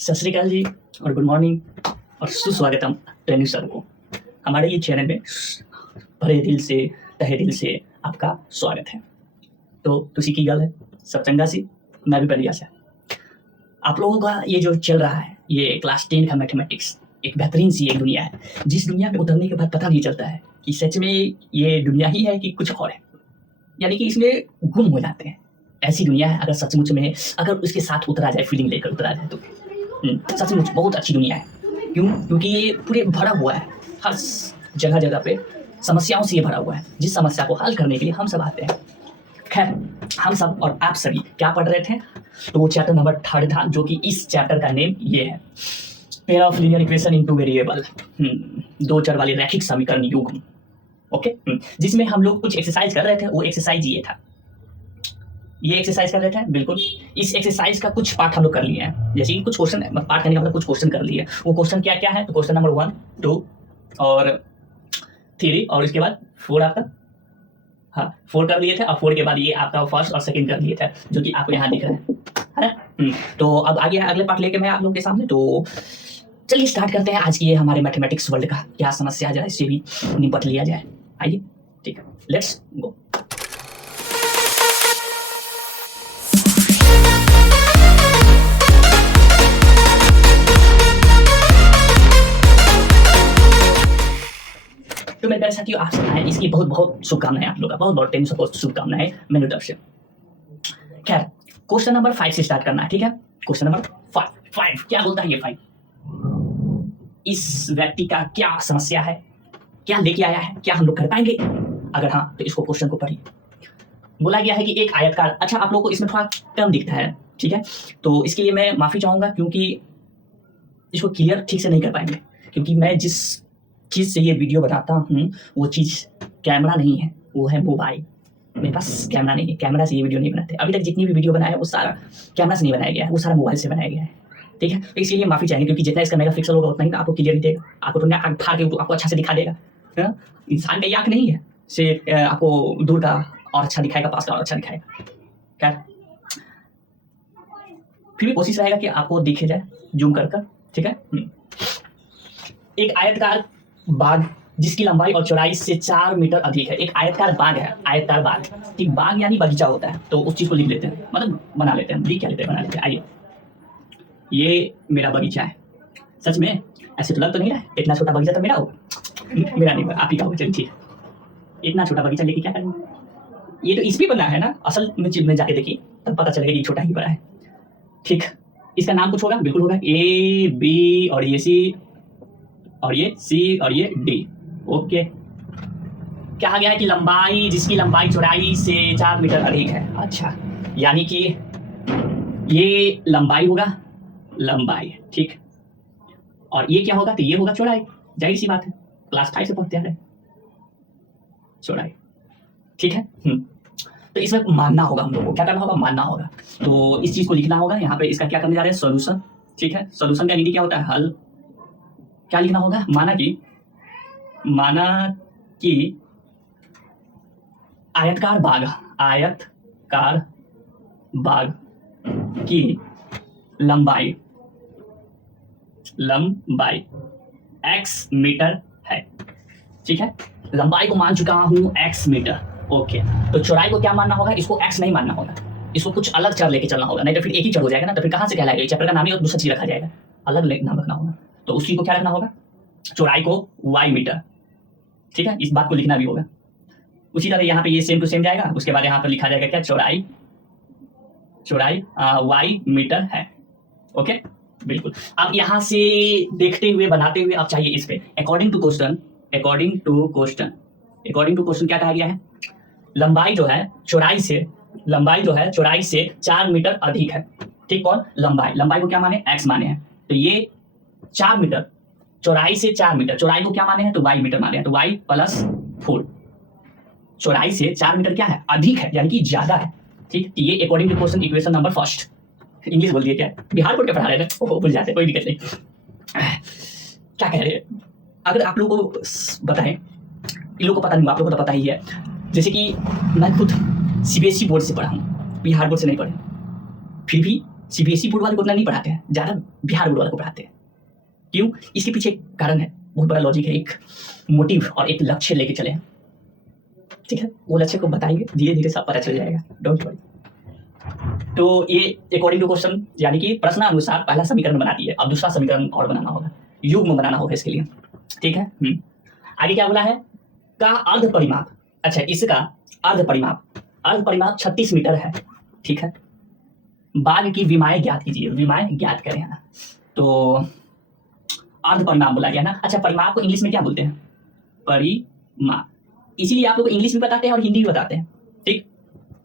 सत श्री अकाल जी और गुड मॉर्निंग और सुस्वागतम ट्रेनिंग सर को हमारे ये चैनल में भरे दिल से तहे दिल से आपका स्वागत है। तो तुसी की गल है सब चंगा सी, मैं भी बढ़िया से। आप लोगों का ये जो चल रहा है ये क्लास 10 का मैथमेटिक्स एक बेहतरीन सी एक दुनिया है, जिस दुनिया में उतरने के बाद पता नहीं चलता है कि सच में ये दुनिया ही है कि कुछ और है, यानी कि इसमें गुम हो जाते हैं। ऐसी दुनिया है अगर सचमुच में अगर उसके साथ उतरा जाए, फीलिंग लेकर उतरा जाए तो सचमुच बहुत अच्छी दुनिया है। क्यों? क्योंकि ये पूरे भरा हुआ है, हर जगह जगह पे समस्याओं से ये भरा हुआ है, जिस समस्या को हल करने के लिए हम सब आते हैं। खैर, हम सब और आप सभी क्या पढ़ रहे थे? तो वो चैप्टर नंबर 3 था, जो कि इस चैप्टर का नेम ये है, pair of linear equation into variable, दो चर वाले रैखिक समीकरण युग्म। ओके, जिसमें हम लोग कुछ एक्सरसाइज कर रहे थे। वो एक्सरसाइज ये था, ये एक्सरसाइज कर रहे थे। बिल्कुल, इस एक्सरसाइज का कुछ पार्ट हम लोग कर लिए हैं। जैसे कि कुछ क्वेश्चन, पार्ट करने का मतलब कुछ क्वेश्चन कर लिए। वो क्वेश्चन क्या क्या है? तो क्वेश्चन नंबर 1, 2 और 3 और इसके बाद 4 आपका, हाँ 4 कर लिए थे। और 4 के बाद ये आपका फर्स्ट और सेकंड कर लिए थे, जो कि आपको यहाँ दिख रहा है ना। तो अब आगे अगले पार्ट लेके मैं आप लोगों के सामने। तो चलिए स्टार्ट करते हैं आज की ये हमारे मैथमेटिक्स वर्ल्ड का क्या समस्या है, इससे भी निपट लिया जाए। आइए, ठीक है, लेट्स गो। तो मेरे प्यारे साथियों, आप सब इसकी बहुत बहुत शुभकामनाएं, आप लोगों का बहुत बहुत बहुत शुभकामनाएं मेरी तरफ से। खैर, क्वेश्चन नंबर 5 से स्टार्ट करना है, ठीक है। क्वेश्चन नंबर 5 क्या बोलता है ये 5? इस व्यक्ति का क्या समस्या है, क्या लेके आया है, क्या हम लोग कर पाएंगे? अगर हाँ तो इसको क्वेश्चन को पढ़िए। बोला गया है कि एक आयतकार, अच्छा आप लोगों को इसमें थोड़ा कम दिखता है, ठीक है, तो इसके लिए मैं माफी चाहूंगा, क्योंकि इसको क्लियर ठीक से नहीं कर पाएंगे, क्योंकि मैं जिस चीज़ से ये वीडियो बनाता हूँ वो चीज़ कैमरा नहीं है, वो है मोबाइल। मेरे पास कैमरा नहीं है, कैमरा से ये वीडियो नहीं बनाते। अभी तक जितनी भी वीडियो बनाया है वो सारा कैमरा से नहीं बनाया गया है, वो सारा मोबाइल से बनाया गया है, ठीक है। तो इसलिए माफी चाहेंगे, क्योंकि जितना इसका मेगापिक्सल होगा उतना ही आपको क्लियर देगा, आपको तो आँख फाड़ के आपको अच्छा से दिखा देगा। इंसान का ये आँख नहीं है से आपको दूर का और अच्छा दिखाएगा, पास का और अच्छा दिखाएगा। खैर, फिर भी कोशिश रहेगा कि आपको दिखे जाए जूम कर, ठीक है। एक आयतकार बाग जिसकी लंबाई और चौड़ाई से 4 मीटर अधिक है। एक आयतकार बाग है, आयतकार बाग, ठीक, बाग यानी बगीचा होता है, तो उस चीज को लिख लेते हैं, मतलब बना लेते हैं, लिख क्या लेते हैं, बना लेते हैं। आइए, ये मेरा बगीचा है। सच में ऐसे तो लग तो नहीं रहा है, इतना छोटा बगीचा तो मेरा हो, मेरा नहीं, आप ही का होगा। चलिए ठीक है, इतना छोटा बगीचा लेके क्या करेंगे? ये तो इस भी बना है ना, असल में जाके देखिए तब पता चलेगा कि छोटा ही बड़ा है, ठीक। इसका नाम कुछ होगा, बिल्कुल होगा, ए बी और ये सी और ये सी और ये डी। ओके, कहा गया है कि लंबाई, जिसकी लंबाई चौड़ाई से 4 मीटर अधिक है। अच्छा, यानी कि ये लंबाई होगा, लंबाई, ठीक, और ये क्या होगा? तो ये होगा चौड़ाई, जाहिर सी बात है, क्लास 5 से पढ़ते हैं चौड़ाई, ठीक है। तो इसमें मानना होगा, हम लोग को क्या करना होगा? मानना होगा। तो इस चीज को लिखना होगा यहाँ पे। इसका क्या करने जा रहे हैं? सॉल्यूशन, ठीक है। सॉल्यूशन का नीति क्या होता है? हल। क्या लिखना होगा? माना कि आयतकार बाग की लंबाई x मीटर है, ठीक है। लंबाई को मान चुका हूं x मीटर। ओके, तो चौड़ाई को क्या मानना होगा? इसको x नहीं मानना होगा, इसको कुछ अलग चर लेके चलना होगा, नहीं तो फिर एक ही चर हो जाएगा ना, तो फिर कहां से कहलाएगा? चैप्टर का नाम ही और दूसरा चीज रखा जाएगा, अलग नाम रखना होगा। तो उसी को क्या रखना होगा? चौड़ाई को y मीटर, ठीक है। इस बात को लिखना भी होगा। उसी तरह यहाँ पे ये सेम टू सेम जाएगा, उसके बाद यहाँ पर लिखा जाएगा क्या? चौड़ाई y मीटर है। ओके, बिल्कुल। अब यहाँ से देखते हुए, बनाते हुए, अब चाहिए इस पे अकॉर्डिंग टू क्वेश्चन क्या कहा गया है? लंबाई जो है चौड़ाई से 4 मीटर अधिक है, ठीक। कौन? लंबाई को क्या माने? x माने हैं, तो ये 4 मीटर, चौड़ाई से 4 मीटर, चौड़ाई को क्या माने हैं? तो y मीटर माने हैं, तो y + 4, चौड़ाई से 4 मीटर क्या है? अधिक है, यानी कि ज्यादा है, ठीक। ये according to question equation number 1। English बोल दिए क्या? बिहार बोर्ड के पढ़ा रहे थे, भूल जाते, कोई दिक्कत नहीं। क्या कह रहे हैं? अगर आप लोगों को बताएं, इन लोगों को पता नहीं, आप लोगों को तो पता ही है, जैसे कि मैं खुद CBSE बोर्ड से पढ़ा हूँ, बिहार बोर्ड से नहीं पढ़े, फिर भी सीबीएसई बोर्ड वाले को उतना नहीं पढ़ाते हैं, ज़्यादा बिहार बोर्ड वाले को पढ़ाते हैं। क्यों? इसके पीछे एक कारण है, बहुत बड़ा लॉजिक है, एक मोटिव और एक लक्ष्य लेके चले हैं। ठीक है, वो लक्ष्य को बताएंगे, धीरे धीरे सब पता चल जाएगा, डोंट वरी। तो ये अकॉर्डिंग टू क्वेश्चन, यानी कि प्रश्न अनुसार पहला समीकरण बना दिए, अब दूसरा समीकरण और बनाना होगा, युग्म बनाना होगा इसके लिए। ठीक है, आगे क्या बोला है? का अर्ध परिमाप। अच्छा, इसका अर्ध परिमाप 36 मीटर है। ठीक है, बाघ की विमाएं ज्ञात कीजिए, विमाएं ज्ञात करें ना। तो अर्ध परिमाप बोला गया ना। अच्छा, परिमाप को इंग्लिश में क्या बोलते हैं? परिमाप। इसीलिए आप लोग इंग्लिश भी बताते हैं और हिंदी भी बताते हैं। ठीक,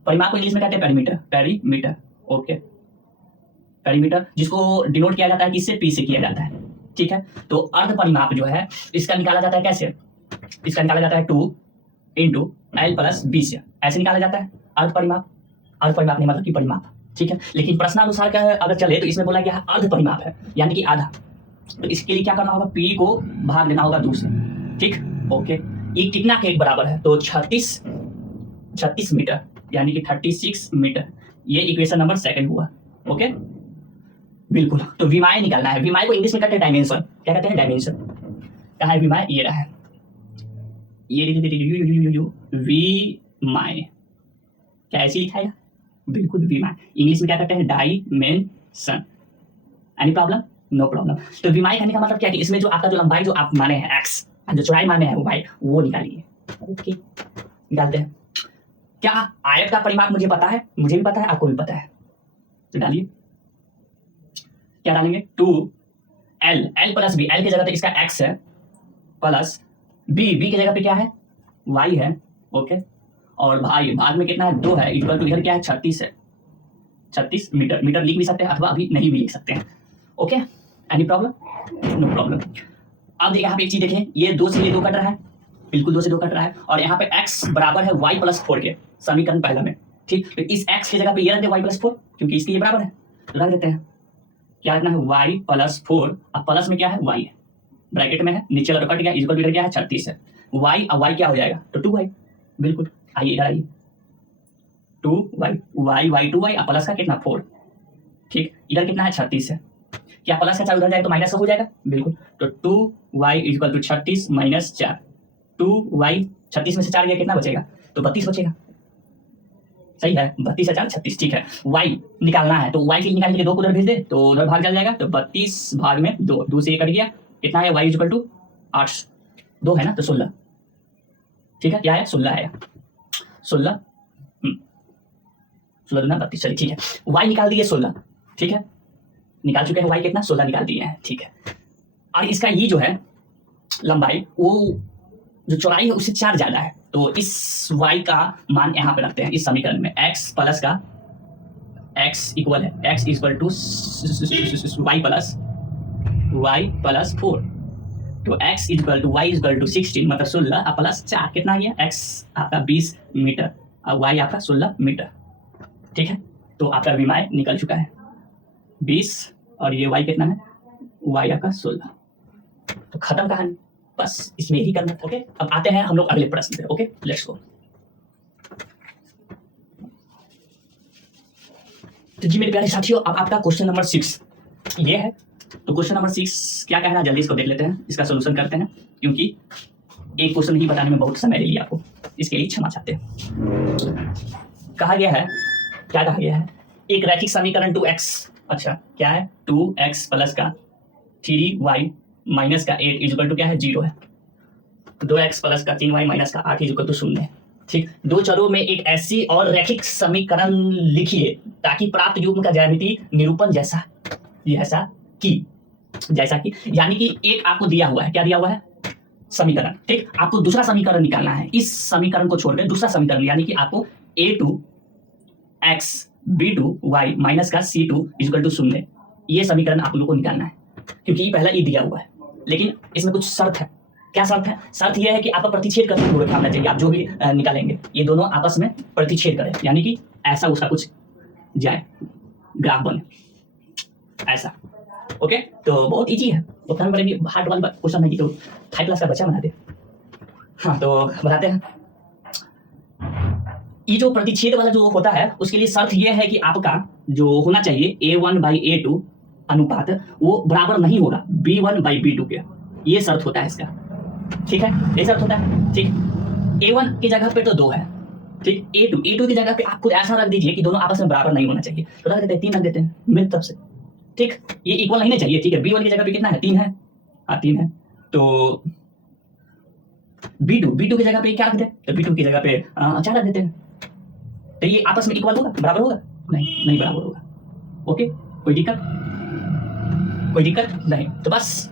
परिमाप को इंग्लिश में कहते हैं पेरीमीटर, पेरीमीटर। ओके, पेरीमीटर, जिसको डिनोट किया जाता है किससे? पी से किया जाता है। ठीक है, तो अर्ध परिमाप जो है इसका निकाला जाता है कैसे? इसका निकाला जाता है 2 इंटू एल प्लस बी से, ऐसे निकाला जाता है अर्ध परिमाप। अर्ध परिमाप नहीं मतलब कि परिमाप। ठीक है, लेकिन प्रश्नानुसार का अगर चले तो इसमें बोला गया है अर्ध परिमाप है, यानी कि आधा। तो इसके लिए क्या करना होगा? पी को भाग देना होगा 2 से। ठीक, ओके, ये कितना के बराबर है? तो 36 मीटर, यानी कि 36 मीटर। ये इक्वेशन नंबर 2 हुआ। ओके, बिल्कुल। तो विमाएं निकालना है। विमाएं को इंग्लिश में कहते हैं डायमेंशन। क्या कहते हैं? डायमेंशन। कहाँ है विमाएं? ये रहा है, ये विमाएं। क्या ऐसे लिखा है? बिल्कुल, विमाएं। इंग्लिश में क्या कहते हैं? Dimension. Any problem? No problem. तो विमाएं कहने का मतलब क्या है कि इसमें जो आपका जो लंबाई जो आप माने हैं एक्स, जो चौड़ाई माने हैं वो वाई, वो निकालिए। ओके, निकालते हैं। क्या आयत का परिमाप मुझे पता है? मुझे भी पता है, आपको भी पता है, तो डालिए। क्या डालेंगे? 2l, l plus B. l की जगह पे इसका x है, प्लस b, b की जगह पे क्या है? y है। ओके, और भाग में कितना है? 2 है, इक्वल टू इधर क्या है? 36 है। 36 मीटर। मीटर लिख भी सकते हैं अथवा अभी नहीं भी लिख सकते हैं। Okay, any problem? No problem. अब यहाँ पे एक चीज देखें, ये 2 से ये 2 कट रहा है, बिल्कुल 2 से 2 कट रहा है, और यहाँ पे x बराबर है y प्लस 4 के, समीकरण पहला में। ठीक, तो इस x की जगह पे ये रख दे y प्लस 4, क्योंकि इसके ये बराबर है, तो रख देते हैं। क्या रखना है? y प्लस 4, अब प्लस में क्या है? y है, ब्रैकेट में है, नीचे वाला कट गया, इक्वल टू क्या है? 36 है। y, अब y क्या हो जाएगा? तो 2y। बिल्कुल, आइए इधर आइए, 2y, y 2y, अब प्लस का कितना? 4। ठीक, इधर कितना है? 36 है। क्या प्लस का 4 उधर जाएगा तो माइनस हो जाएगा? बिल्कुल, तो 2y equal to 36 minus 4। 2y, 36 में से 4 गया, कितना बचेगा? तो 32 बचेगा। सही है, 32 4 36। ठीक है, y निकालना है, तो y के निकालने के 2 को उधर भेज दे तो उधर भाग चल जाएगा, तो 32 भाग में 2, 2 से ये कट गया, कितना है? y इक्वल टू 8, 2 है ना, तो 16। ठीक है, क्या है? 16 है, 16 16 ना 32। चलिए ठीक है, y निकाल दिए 16। ठीक है, निकाल चुके हैं y कितना? 16 निकाल दिए हैं। ठीक है, और इसका ये जो है लंबाई, वो जो चौड़ाई है उससे 4 ज्यादा है, तो इस y का मान यहाँ पे रखते हैं इस समीकरण में। x प्लस का x इक्वल है, x equal to y plus 4, तो x equal to y equal to 16, मतलब 16 प्लस 4 कितना आ गया? x आपका 20 मीटर और y आपका 16 मीटर। ठीक है, तो आपका विमाएं निकल चुका है 20, और ये y कितना है? y आपका 16। तो खत्म कहानी, बस इसमें ही करना। ओके, अब आते हैं हम लोग अगले प्रश्न पे। Okay, let's go. तो जी मेरे प्यारे साथियों, अब आपका क्वेश्चन नंबर 6 ये है। तो क्वेश्चन नंबर 6 क्या कहना है, जल्दी इसको देख लेते हैं, इसका सोल्यूशन करते हैं, क्योंकि एक क्वेश्चन ही बताने में बहुत समय ले लिया आपको, इसके लिए क्षमा चाहते हैं। कहा गया है, क्या कहा गया है? एक रैखिक समीकरण 2x, अच्छा क्या है? 2x प्लस का 3y माइनस का 8 इक्वल टू क्या है? 0 है। 2x प्लस का 3y माइनस का 8 इक्वल टू 0 है। ठीक, दो चरों में एक ऐसी और रैखिक समीकरण लिखिए ताकि प्राप्त युग्म का ज्यामिति निरूपण जैसा कि यानी कि एक आपको दिया हुआ है, क्या दिया हुआ है? समीकरण। ठीक, आपको दूसरा समीकरण निकालना है, इस समीकरण को छोड़कर दूसरा समीकरण, यानी कि आपको a2x b2y माइनस का c2 इक्वल टू 0, ये समीकरण आप लोगों को निकालना है, क्योंकि ये पहला दिया हुआ है। लेकिन इसमें कुछ शर्त है। क्या शर्त है? शर्त यह है कि आपका प्रतिच्छेद करते हुए होना चाहिए। आप जो भी निकालेंगे ये दोनों आपस में प्रतिच्छेद करें, यानी कि ऐसा उसका कुछ जाए, ग्राफ बने ऐसा। ओके, तो बहुत इजी है, उतना बड़े भी हार्ड वाला क्वेश्चन नहीं, तो 5 क्लास का बच्चा बना दे। हाँ, तो बताते हैं। ये जो प्रतिच्छेद वाला जो होता है उसके लिए शर्त ये है कि आपका जो होना चाहिए A1/A2 अनुपात वो बराबर नहीं होगा B1/B2 के। ये शर्त होता है इसका, ठीक है, ये शर्त होता है, ठीक। A1 की जगह पे तो 2 है, ठीक। A2 की जगह पे आप खुद ऐसा रख दीजिए कि दोनों आपस में बराबर नहीं होना चाहिए, तो रख देते हैं 3 रख देते हैं मेरी तरफ से, ठीक। ये इक्वल नहीं चाहिए, ठीक है। B1 की जगह पे कितना है, 3 है, हाँ 3 है, तो B2 की जगह पे क्या रख दें, तो B2 की जगह पे 4 रख देते हैं। तो ये आपस में इक्वल होगा, बराबर होगा, नहीं बराबर होगा। ओके, कोई दिक्कत नहीं, तो बस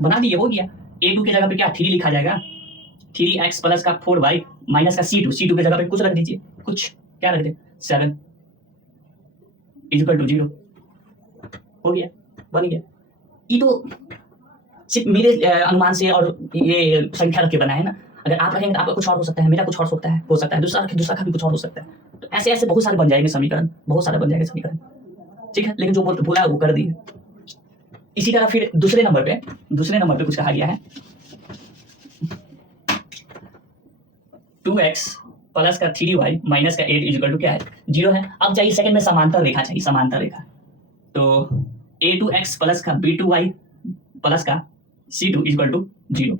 बना दिए, हो गया। A2 की जगह पे क्या 3 लिखा जाएगा, 3x प्लस का 4y माइनस का C2 की जगह पे कुछ रख दीजिए, कुछ क्या रख दे 7 = 0, हो गया, बन गया। ये तो सिर्फ मेरे अनुमान से और ये संख्या रख के बना है ना, अगर आप रखेंगे तो आपका कुछ और हो सकता है, मेरा कुछ और हो सकता है, दूसरा का भी कुछ और हो सकता है। तो ऐसे बहुत सारे बन जाएंगे समीकरण, बहुत सारे बन जाएंगे समीकरण, ठीक है। लेकिन जो बोला वो कर दिए। इसी तरह फिर दूसरे नंबर पे कुछ कहा गया है 2x प्लस का 3y माइनस का 8 = क्या है, 0 है। अब चाहिए सेकंड में समांतर रेखा चाहिए, समांतर रेखा। तो A2x प्लस का B2y प्लस का C2 = 0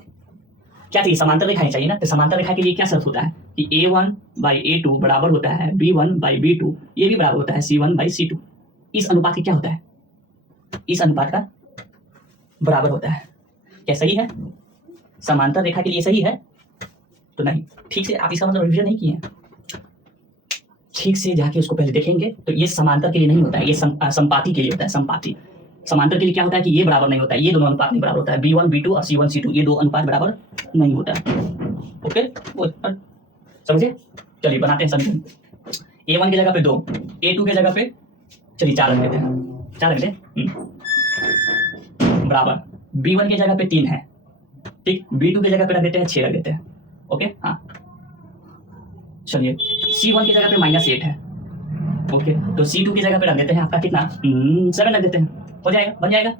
क्या चाहिए, समांतर रेखा चाहिए ना। तो समांतर रेखा के लिए क्या शर्त होता है कि A1/A2 बराबर होता है B1/B2, ये भी बराबर होता है C1/C2। इस अनुपात का क्या होता है, इस अनुपात का बराबर होता है। क्या सही है, समांतर रेखा के लिए सही है, तो नहीं, ठीक से आप इसका मतलब रिवीजन नहीं किए हैं, ठीक से जाके उसको पहले देखेंगे। तो ये समांतर के लिए नहीं होता है, ये संपाती के लिए होता है। संपाती समांतर के लिए क्या होता है कि ये बराबर नहीं होता है, ये दोनों अनुपात नहीं बराबर होता है, B1/B2 और C1/C2 ये दो अनुपात बराबर नहीं होता है। ओके, समझे। चलिए बनाते हैं समीकरण। A1 की जगह पे 2, A2 की जगह पे चलिए 4 रख देते हैं, 4 रख दें बराबर B1 की जगह पे 3 है, ठीक। B2 की जगह पे रख देते हैं 6 रख देते हैं, ओके। हाँ चलिए C1 की जगह पे -8 है, ओके। तो C2 की जगह पे रख देते हैं आपका कितना 7 रख देते हैं, हो जाएगा, बन जाएगा।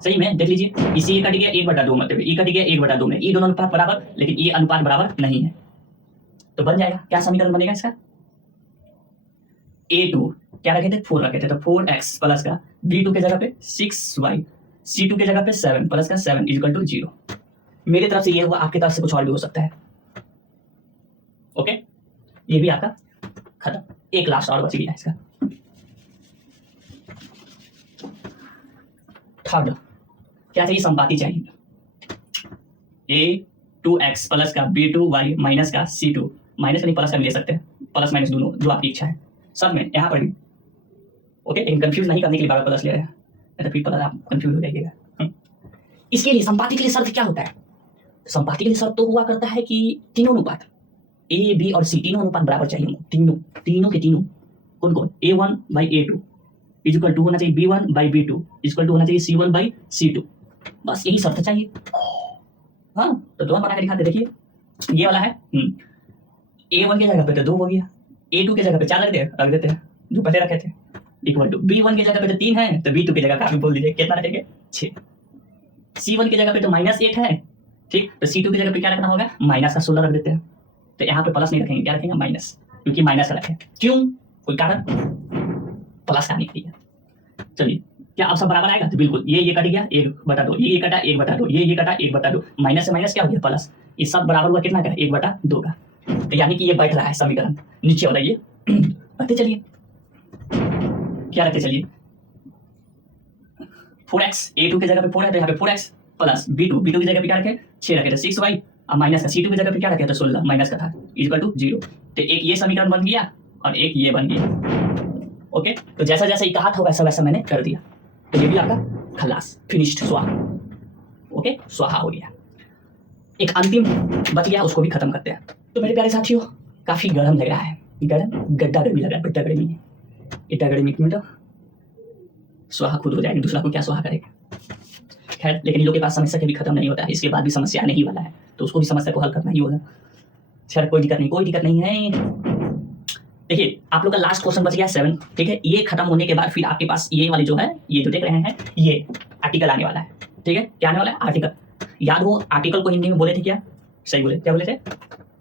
सही में देख लीजिए, इसी ये कट गया 1/2, मतलब ये कट गया 1/2 में, ये दोनों अनुपात बराबर, लेकिन ये अनुपात बराबर नहीं है, तो बन जाएगा। क्या समीकरण बनेगा इसका, A2 क्या रखे थे 4 रखे थे, तो 4x प्लस का B2 की जगह पे 6y C2 की जगह पे 7 प्लस का 7 = 0। मेरी तरफ से ये हुआ, आपकी तरफ से कुछ और भी हो सकता है, ओके। ये भी आपका खत्म, एक लास्ट और बच गया इसका। थर्ड क्या चाहिए, संपाती चाहिए। A2x प्लस का B2y माइनस का C2, माइनस नहीं प्लस का ले सकते हैं, प्लस माइनस दोनों, जो आपकी इच्छा है, सब में यहाँ पर भी, ओके। लेकिन कंफ्यूज नहीं करने के लिए बार प्लस ले रहे हैं, नहीं तो फिर प्लस आप कंफ्यूज हो जाइएगा। इसके लिए संपाती के लिए शर्त क्या होता है, संपाती के लिए शर्त तो हुआ करता है कि तीनों अनुपात A, B और C तीनों अनुपात बराबर चाहिए, तीनों के तीनों। कौन A1/A2 = होना चाहिए B1/B2 = होना चाहिए C1/C2, बस यही शर्त चाहिए। हाँ तो दोनों बना के दिखाते, देखिए ये वाला है A1 की जगह पे तो 2 हो गया, A2 की जगह पे 4 रख देते हैं जो पहले रखे थे, = B1 की जगह पे तो 3 है, तो B2 की जगह पे आप बोल दीजिए कितना रखेंगे 6। C1 की जगह पे तो -8 है, ठीक। तो C2 की जगह पे क्या रखना होगा, -16 रख देते हैं। तो यहाँ पे प्लस नहीं रखेंगे, क्या रखेंगे माइनस, क्योंकि माइनस रखे, क्यों, कोई कारण, प्लस का नहीं किया। चलिए क्या अब सब बराबर आएगा, तो बिल्कुल ये कट गया 1/2, ये कटा 1/2, ये कटा 1/2, माइनस से माइनस क्या हो गया प्लस, ये सब बराबर हुआ कितना का 1/2 का। तो यानी कि ये बैठ रहा है समीकरण नीचे वाला, ये रखते चलिए, क्या रखते चलिए 4x A2 की जगह पे 4 है, तो यहाँ पे 4x प्लस B2 की जगह पे क्या रखे 6 रखे, तो 6y और माइनस का C2 की जगह पे क्या रखे, तो 16 माइनस का था = 0। तो एक ये समीकरण बन गया और एक ये बन गया, ओके। तो जैसा जैसा ये कहा था वैसा वैसा मैंने कर दिया, तो ये भी आपका खलास, फिनिश्ड, स्वाहा, ओके, स्वाहा हो गया। एक अंतिम बच गया, उसको भी खत्म करते हैं। तो मेरे प्यारे साथियों, काफी गर्म लग रहा है, गर्म गड्ढा गर्मी लग रहा है, गड्ढा गर्मी, इतना गर्मी में स्वाहा खुद हो जाएगी, दूसरा को क्या स्वाहा करेगा। खैर, लेकिन इन लोगों के पास समस्या कभी खत्म नहीं होता है, इसके बाद भी समस्या आने ही वाला है, तो उसको भी समस्या को हल करना ही होगा। खैर कोई दिक्कत नहीं है। देखिए आप लोग का लास्ट क्वेश्चन बच गया 7, ठीक है। ये खत्म होने के बाद फिर आपके पास ये वाली जो है, ये जो देख रहे हैं, ये आर्टिकल आने वाला है, ठीक है। क्या आने वाला है, आर्टिकल। याद हो आर्टिकल को हिंदी में बोले थे क्या, सही बोले, क्या बोले थे,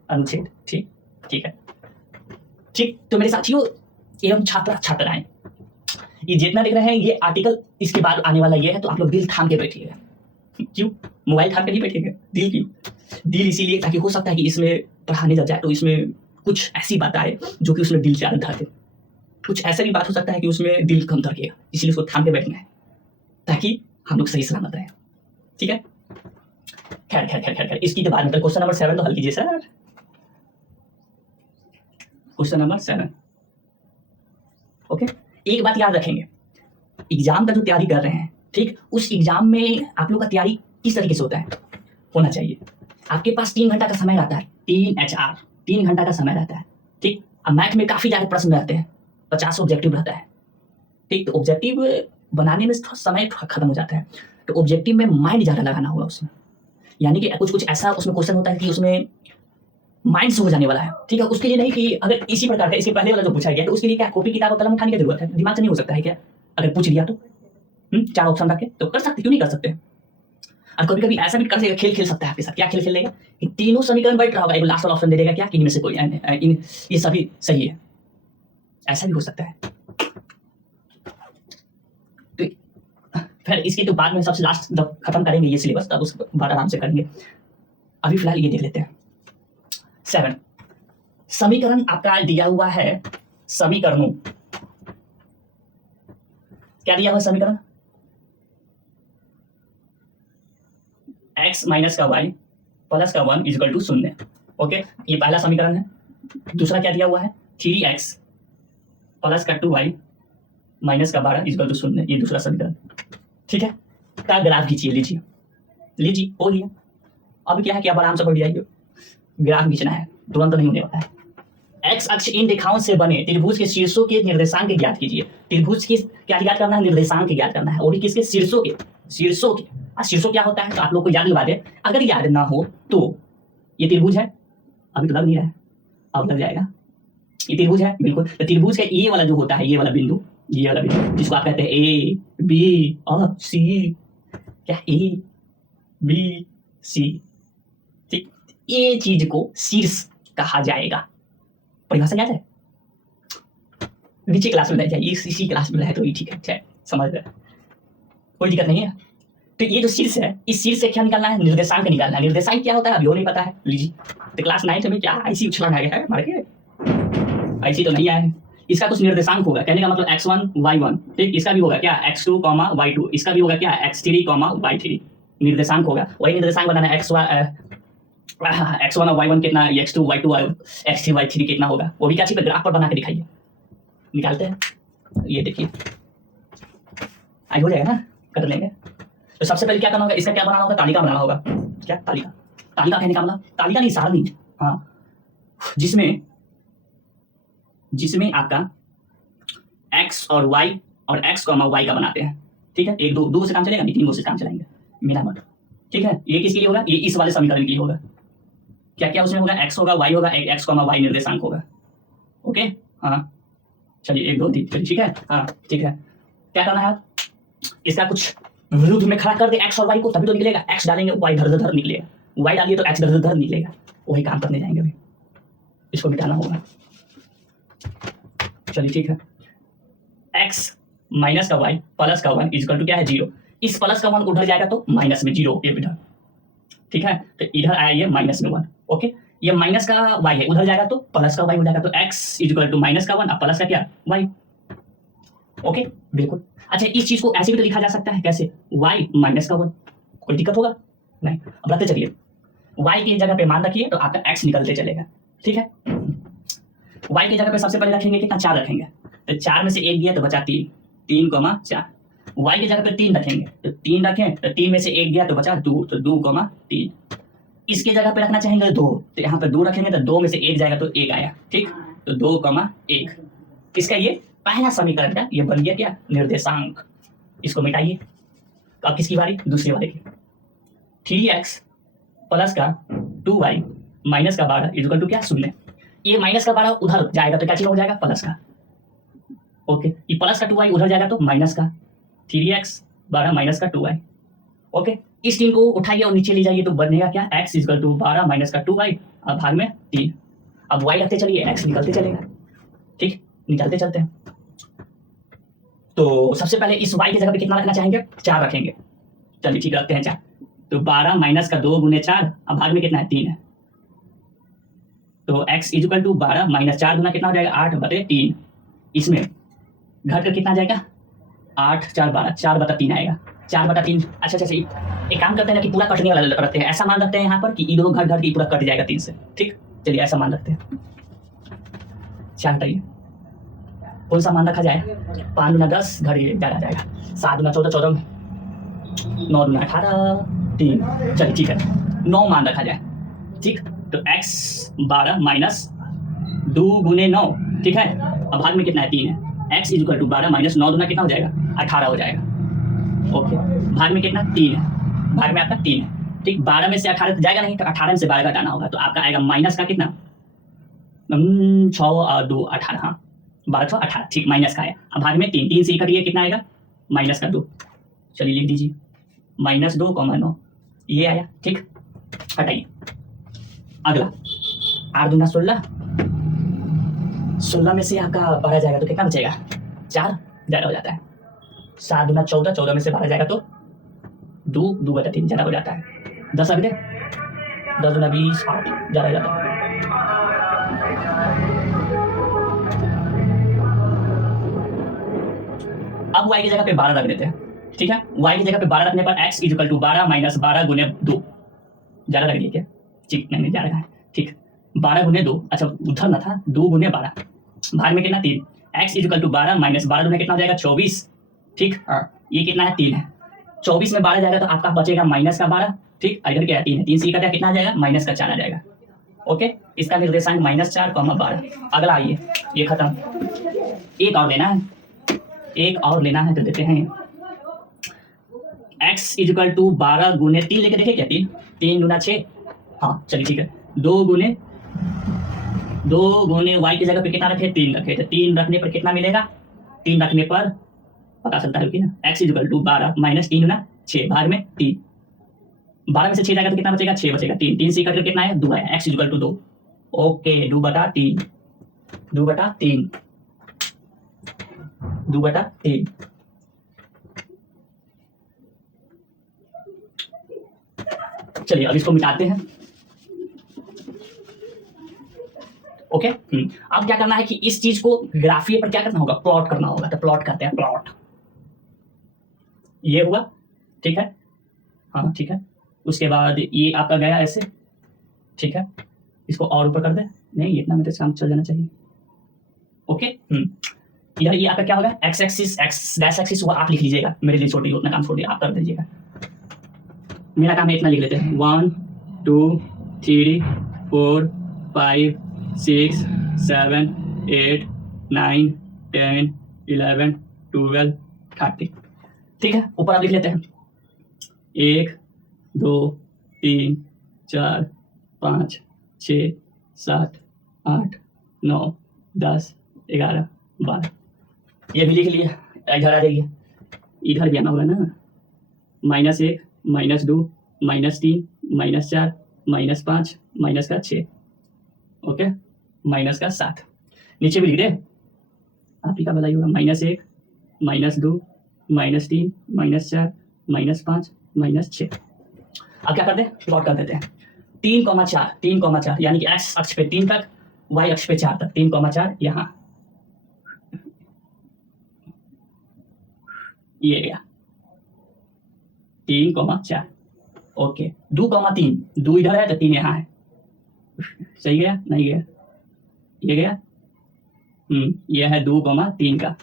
अनुच्छेद, ठीक है। ठीक, तो मेरे साथियों एवं छात्राएं, ये जितना देख रहे हैं ये आर्टिकल इसके बाद आने वाला ये है, तो आप लोग दिल थाम के बैठिएगा। क्यों? मोबाइल थाम के नहीं बैठिएगा। दिल क्यों? दिल इसीलिए ताकि हो सकता है कि इसमें पढ़ाने जब जाए तो इसमें कुछ ऐसी बात आए जो कि उसमें दिल ज़्यादा धड़के, कुछ ऐसा भी बात हो सकता है कि उसमें दिल कम धड़केगा, इसलिए उसको थाम के बैठना है ताकि हम लोग सही सलामत रहें। ठीक है, खैर खैर खैर खैर खैर इसकी तो बाद में, क्वेश्चन नंबर 7 तो हल कीजिए सर। Question number 7, okay. एक बात याद रखेंगे, एग्जाम का जो तैयारी कर रहे हैं, ठीक, उस एग्जाम में आप लोग का तैयारी किस तरीके से होता है, होना चाहिए। आपके पास 3 घंटा का समय रहता है, 3 घंटा का समय रहता है, ठीक। अब मैथ में काफ़ी ज़्यादा प्रश्न रहते हैं, 50 ऑब्जेक्टिव रहता है, ठीक। तो ऑब्जेक्टिव बनाने में थोड़ा समय खत्म हो जाता है, तो ऑब्जेक्टिव में माइंड ज़्यादा लगाना होगा उसमें, यानी कि कुछ कुछ ऐसा उसमें क्वेश्चन होता है कि उसमें माइंड से हो जाने वाला है, ठीक है। उसके लिए नहीं कि अगर इसी प्रकार का इसके पहले वाला जो पूछा गया तो उसके लिए क्या कॉपी किताब और कलम उठाने की जरूरत है, दिमाग से नहीं हो सकता है क्या? अगर पूछ लिया तो 4 ऑप्शन रखे तो कर सकते, क्यों नहीं कर सकते। और कभी कभी ऐसा भी कर सकते, खेल खेल सकता है आपके साथ। क्या खेल खेल लेगा कि तीनों समीकरण बैठ रहा होगा, एक लास्ट वाला ऑप्शन दे देगा क्या कि इनमें से कोई ये सभी सही है, ऐसा भी हो सकता है। तो फिर इसकी तो बाद में सबसे लास्ट जब खत्म करेंगे ये सिलेबस तब उसके बाद आराम से करेंगे। अभी फिलहाल ये देख लेते हैं 7 समीकरण आपका दिया हुआ है। समीकरणों क्या दिया हुआ समीकरण, x माइनस का y प्लस का 1 इक्वल टू 0। ओके, ये पहला समीकरण है। दूसरा क्या दिया हुआ है, 3x प्लस का 2y माइनस का 12 इक्वल टू 0, ये दूसरा समीकरण, ठीक है। का ग्राफ खींचिए, लीजिए लीजिए, हो गया। अब क्या है कि आप आराम से बढ़ जाइए, ग्राफ खींचना है, तुरंत नहीं होने वाला है। एक्स अक्ष इन रेखाओं से बने त्रिभुज के शीर्षों के निर्देशांक ज्ञात कीजिए। त्रिभुज की क्या ज्ञात करना है, निर्देशांक ज्ञात करना है, और भी किसके, शीर्षों के। शीर्षों के, शीर्षों क्या होता है तो आप लोग को याद दिला दे, अगर याद ना हो तो ये त्रिभुज है, अभी तो लग नहीं रहा है, अब लग जाएगा। ये त्रिभुज है बिल्कुल, तो त्रिभुज का ये वाला जो होता है, ये वाला बिंदु, ये वाला बिंदु जिसको आप कहते हैं ए बी और सी, क्या ए बी सी, ठीक, ये चीज को शीर्ष कहा जाएगा। परिभाषा याद है, नीचे क्लास में रह जाइए, इसी क्लास में रहे तो ठीक है, समझ रहे, कोई दिक्कत नहीं है। तो ये जो शीर्ष है, इस शीर्ष से क्या निकालना है, निर्देशांक निकालना है। निर्देशांक क्या होता है अभी वो नहीं पता है, लीजिए। तो क्लास 9 में क्या ऐसी उछलन आ गया है हमारे के, ऐसी तो नहीं आया है। इसका कुछ निर्देशांक होगा, कहने का मतलब x1 y1, ठीक। इसका भी होगा क्या x2, y2, इसका भी होगा क्या x3, y3, निर्देशांक होगा। वही निर्देशांक बनाना है, x1 और y1 कितना, x2 y2 और x3 y3 कितना होगा, वो भी क्या चीज़ ग्राफ पर बना के दिखाइए। निकालते हैं, ये देखिए, आई हो जाएगा ना, कर लेंगे। तो सबसे पहले क्या करना होगा, इसका क्या बनाना होगा, तालिका बनाना होगा। क्या तालिका, तालिका कहने का मतलब तालिका नहीं, सारणी, हाँ, जिसमें आपका x और y और x, y का बनाते हैं, ठीक है। एक दो से काम चलेगा नहीं, 3 से काम चलाएंगे, मिला मत, ठीक है। ये किसके लिए होगा, ये इस वाले समीकरण के लिए होगा। क्या क्या उसमें होगा, x होगा, y होगा, x, y निर्देशांक होगा। ओके, हाँ चलिए 1 2 3, चलिए ठीक है, हाँ ठीक है। क्या करना है, इसका कुछ विरुद्ध में खड़ा कर दे x और y को, तभी तो निकलेगा। x डालेंगे y धर निकलेगा, y डालिए तो x धर निकलेगा। वही काम करने जाएंगे अभी, इसको मिटाना होगा। चलिए ठीक है, x माइनस का y प्लस का 1 इक्वल टू क्या है, 0। इस प्लस का 1 उधर जाएगा तो माइनस में 0, ये इधर, ठीक है। तो इधर आया ये माइनस में 1, ओके। ये माइनस का y है, उधर जाएगा तो प्लस का y हो जाएगा, तो x इक्वल टू माइनस का 1 और प्लस का क्या, y, ओके बिल्कुल। अच्छा, इस चीज को ऐसे भी तो लिखा जा सकता है, कैसे, y माइनस का 1, कोई दिक्कत होगा नहीं। अब रखते चलिए, y की जगह पे मान रखिए तो आपका x निकलते चलेगा, ठीक है। y की जगह पे सबसे पहले रखेंगे कितना, 4 रखेंगे, तो 4 में से 1 गया तो बचा 3, 3 4। y की जगह पे 3 रखेंगे, तो 3 रखें तो 3 में से 1 गया तो बचा 2, तो 2 3। इसके जगह पे रखना चाहेंगे 2, तो यहाँ पे 2 रखेंगे तो 2 में से 1 जाएगा तो 1 आया, ठीक। तो 2 1, इसका ये पहला समीकरण का ये बन गया क्या, निर्देशांक। इसको मिटाइए, तो अब किसकी बारी, दूसरी वाले की। 3x प्लस का 2y माइनस का 12 इक्वल टू क्या, 0। ये माइनस का 12 उधर जाएगा तो क्या चीज हो जाएगा, प्लस का, ओके। ये प्लस का 2y उधर जाएगा तो माइनस का, 3x 12 माइनस का 2y, ओके। इस 3 को उठाइए और नीचे ले जाइए तो बनेगा क्या, x इक्वल टू 12 माइनस का 2y और भाग में 3। अब y रखते चलिए, x निकलते चलेगा, निकालते चलते हैं। तो सबसे पहले इस y की जगह पे कितना रखना चाहेंगे? 4 रखेंगे। चलिए ठीक, रखते हैं 4। तो 12 माइनस का 2 गुने 4, अब भाग में कितना है? 3 है। तो x इक्वल टू 12 माइनस 4 गुना कितना हो जाएगा? 8/3। इसमें घट कर कितना जाएगा? 8 4 12, 4/3 आएगा। 4/3। अच्छा, एक काम करते हैं ना कि पूरा कटने वाला रखते हैं। ऐसा मान रखते हैं यहाँ पर कि ये दोनों घट के पूरा कट जाएगा 3 से। ठीक, चलिए ऐसा मान रखते हैं। 4 हटाइए, कौन सा मान रखा जाए? 5 गुना 10, घर ये ज़्यादा जाएगा। 7 गुना 14, 14 में 9 गुना 18, 3। चलिए ठीक है, 9 मान रखा जाए। ठीक, तो x 12 माइनस 2 गुने 9, ठीक है। अब भाग में कितना है? 3 है। x इक्वल टू 12 माइनस 9 गुना कितना हो जाएगा? 18 हो जाएगा। ओके, भाग में कितना? 3 है। भाग में आपका 3 है। ठीक, 12 में से 18 जाएगा नहीं, तो 18 में से 12 घटाना होगा, तो आपका आएगा माइनस का कितना? 6 और 2 18, हाँ 12 6 18। ठीक, माइनस का है। अब भाग में 3, 3 से कटिए, कितना आएगा? माइनस का 2। चलिए लिख दीजिए -2, 9 ये आया। ठीक, हटाइए। अगला 8 दूना 16, 16 में से आपका 12 जाएगा तो कितना बचेगा? 4, ज़्यादा हो जाता है। 7 दूना 14, 14 में से 12 जाएगा तो 2/3 ज़्यादा हो जाता है। 10 अगले 10 दूना 20, 8 ज़्यादा हो जाता है। अब y की जगह पे 12 रख देते हैं। ठीक है, y की जगह पे 12 रखने पर x इक्वल टू 12 माइनस 12 गुने 2, ज़्यादा रख दिए क्या? ठीक, नहीं ज़्यादा है। ठीक, 12 गुने 2, अच्छा उधर ना था, 2 गुने 12, भाग में कितना? 3। x इक्वल टू 12 माइनस 12 गुने कितना हो जाएगा? 24। ठीक, ये कितना है? 3 है। 24 में 12 जाएगा तो आपका बचेगा माइनस का 12। ठीक, इधर क्या है? 3 है। 3 से कटा कितना आ जाएगा? माइनस का 4 आ जाएगा। ओके, इसका निर्देशांक -4, 12। अगला आइए, ये खत्म। एक और लेना है, एक और लेना है तो देते हैं। x इक्वल टू 12 गुने 3 लेके देखे क्या? 3 3 गुना 6, हाँ चलिए ठीक है। 2 गुने y की जगह पे कितना रखे? 3 रखे। तो 3 रखने पर कितना मिलेगा? 3 रखने पर पता चलता है कि ना, x इक्वल टू 12 माइनस 3 गुना 6, भाग में 3। 12 में से 6 जाएगा तो कितना बचेगा? 6 बचेगा। 3 3 से कट कर कितना है? 2 है। x equal to 2। ओके, 2/3, 2/3, 2/3। चलिए अब इसको मिटाते हैं। ओके, अब क्या करना है कि इस चीज को ग्राफिए पर क्या करना होगा? प्लॉट करना होगा। तो प्लॉट करते हैं, प्लॉट। ये हुआ, ठीक है, हाँ ठीक है। उसके बाद ये आपका गया ऐसे, ठीक है। इसको और ऊपर कर दे, नहीं इतना में तो काम चल जाना चाहिए। ओके, इधर ये आपका क्या होगा? X axis, x dash axis हुआ, आप लिख लीजिएगा, मेरे लिए छोड़िए, उतना काम छोड़िए, आप कर दीजिएगा। मेरा काम है इतना लिख लेते हैं। 1 2 3 4 5 6 7 8 9 10 11 12 30। ठीक है, ऊपर आप लिख लेते हैं। 1 2 3 4 5 6 7 8 9 10 11 12। ये भी लिख लिया। इधर आ जाइए, इधर भी आना होगा ना। -1 -2 -3 -4 -5 -6, ओके, -7। नीचे भी लिख दे, आप ही का बताइए होगा। -1 -2 -3 -4 -5 -6। अब क्या करते हैं? प्लॉट कर देते हैं। 3,4 3,4 यानी कि x अक्ष पे 3 तक, y अक्ष पे 4 तक। 3,4 यहाँ ये गया 3,4। ओके, 2,3, 2 इधर है तो 3 यहाँ है। सही गया? नहीं गया? ये गया? ये है 2,3 का।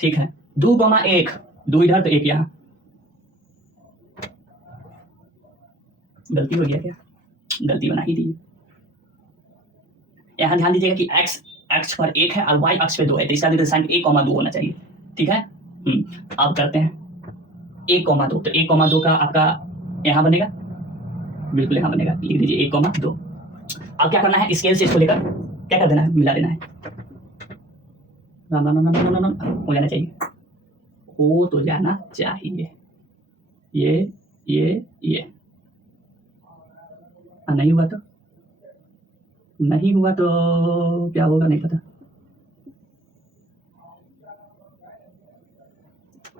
ठीक है, 2,1, 2 इधर तो 1 यहाँ। गलती हो गया क्या? गलती बना ही दी। यहाँ ध्यान दीजिएगा कि x अक्ष पर 1 है और y अक्ष पे 2 है, तो इसका निर्देशांक 1,2 होना चाहिए। ठीक है, अब करते हैं 1,2। तो 1,2 का आपका यहाँ बनेगा, बिल्कुल यहाँ बनेगा, लिख दीजिए 1,2। अब क्या करना है? स्केल से इसको लेकर क्या कर देना है? मिला देना है। हो जाना चाहिए, हो तो जाना चाहिए। ये नहीं हुआ तो नहीं हुआ तो क्या होगा नहीं पता।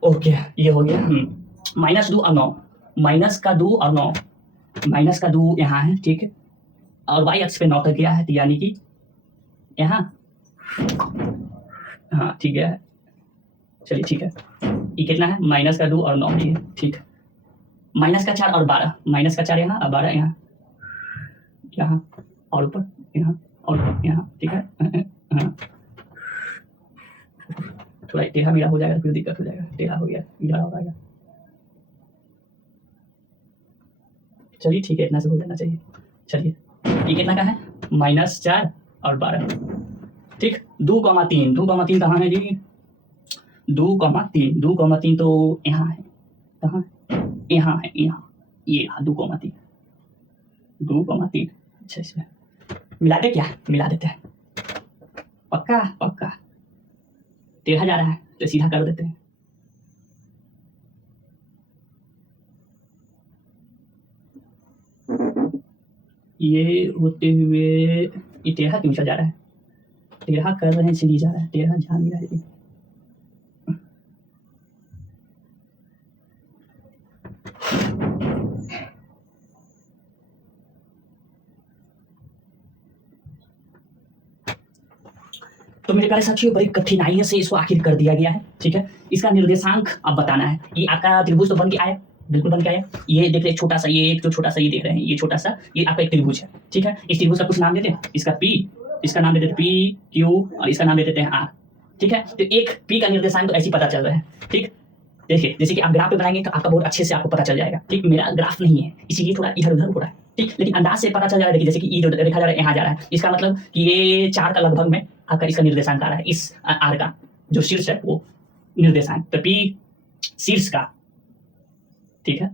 ओके, ये हो गया। माइनस 2 और 9, माइनस का 2 और 9, माइनस का 2 यहाँ है, ठीक है, और वाई अक्ष पे 9 तक गया है, तो यानी कि यहाँ, हाँ ठीक है, चलिए ठीक है, ये कितना है, माइनस का 2 और 9, ये ठीक है, माइनस का 4 और 12, माइनस का 4 यहाँ और 12 यहाँ, यहाँ और ऊपर यहाँ और ऊपर यहाँ, ठीक है। हाँ, थोड़ा टेढ़ा मेढ़ा हो जाएगा तो फिर दिक्कत हो जाएगा, टेढ़ा हो गया, इधर हो जाएगा। चलिए ठीक है, इतना से हो जाना चाहिए। चलिए, ये कितना का है, माइनस 4 और 12, ठीक। 2,3, 2,3 कहाँ है जी, 2,3, 2,3 तो यहाँ है, कहाँ, यहाँ है, यहाँ, ये 2,3, 2,3, अच्छा इसमें मिला दे क्या, मिला देते हैं, पक्का पक्का, टेढ़ा जा रहा है तो सीधा कर देते हैं। ये होते हुए ये टेढ़ा क्यों चल जा रहा है, टेढ़ा कर रहे हैं चली जा रहा है, टेढ़ा जा नहीं रहा है। तो मेरे प्यारे साथियों, बड़ी कठिनाइयों से इसको आखिर कर दिया गया है, ठीक है। इसका निर्देशांक अब बताना है। ये आपका त्रिभुज तो बन के आया, बिल्कुल बन के आया। ये देख रहे छोटा सा, ये एक जो छोटा सा ये देख रहे हैं, ये छोटा सा, ये आपका एक त्रिभुज है, ठीक है। इस त्रिभुज का कुछ नाम देते हैं, इसका पी, इसका नाम दे देते हैं पी क्यू, और इसका नाम दे देते हैं आर, ठीक है। तो एक पी का निर्देशांक तो ऐसे ही पता चल रहा है, ठीक। देखिए, जैसे कि आप ग्राफ पे बनाएंगे तो आपका बहुत अच्छे से आपको पता चल जाएगा, ठीक। मेरा ग्राफ नहीं है इसीलिए थोड़ा इधर उधर हो रहा है, ठीक, लेकिन अंदाज से पता चल जा रहा है। देखिए, जैसे कि ये जो रेखा जा रहा है यहाँ जा रहा है, इसका मतलब कि ये 4 का लगभग में आपका इसका निर्देशांक आ रहा है, इस आर का जो शीर्ष है वो निर्देशांक, तो पी शीर्ष का, ठीक है।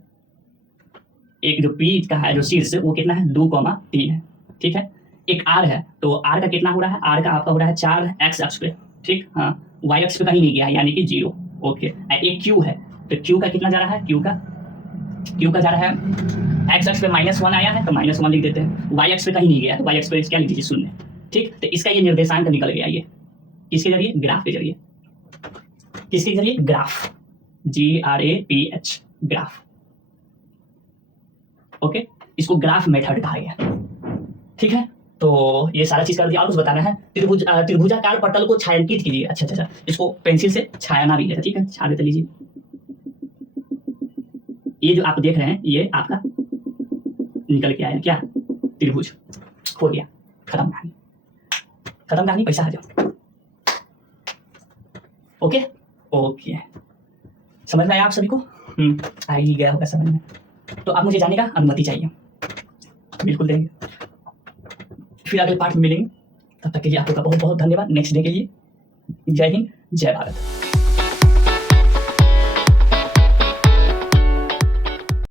एक जो पी का है जो शीर्ष वो कितना है, 2,3 है, ठीक है। एक आर है, तो आर का कितना हो रहा है, आर का आपका हो रहा है 4 एक्स अक्ष पे, ठीक, हाँ, वाई अक्ष पे कहीं नहीं गया है, यानी कि 0, ओके। एक क्यू है, तो क्यू का कितना जा रहा है, क्यू का जा रहा है एक्स अक्ष पे -1 आया है, तो -1 लिख देते हैं। वाई अक्ष पे कहीं नहीं गया, तो वाई अक्ष पे क्या लिख दीजिए, 0, ठीक। तो इसका ये निर्देशांक निकल गया, ये किसके जरिए, ग्राफ के जरिए, किसके जरिए, ग्राफ, GRAPH, ग्राफ, ओके। इसको ग्राफ मेथड कहा गया, ठीक है। तो ये सारा चीज कर दिया, और कुछ बताना है। त्रिभुजाकार पटल को छायांकित कीजिए, अच्छा, इसको पेंसिल से छायाना भी है, ठीक है, छा देते लीजिए। ये जो आप देख रहे हैं ये आपका निकल के आया क्या, त्रिभुज, हो गया, खत्म कहानी, खत्म कहानी, पैसा आ जाओ, ओके ओके। समझ में आया आप सभी को, आ ही गया होगा समझ में। तो अब मुझे जाने का अनुमति चाहिए, बिल्कुल देंगे, फिर अगले पार्ट में मिलेंगे। तब तक के लिए आपका बहुत बहुत धन्यवाद। नेक्स्ट डे के लिए जय हिंद, जय भारत।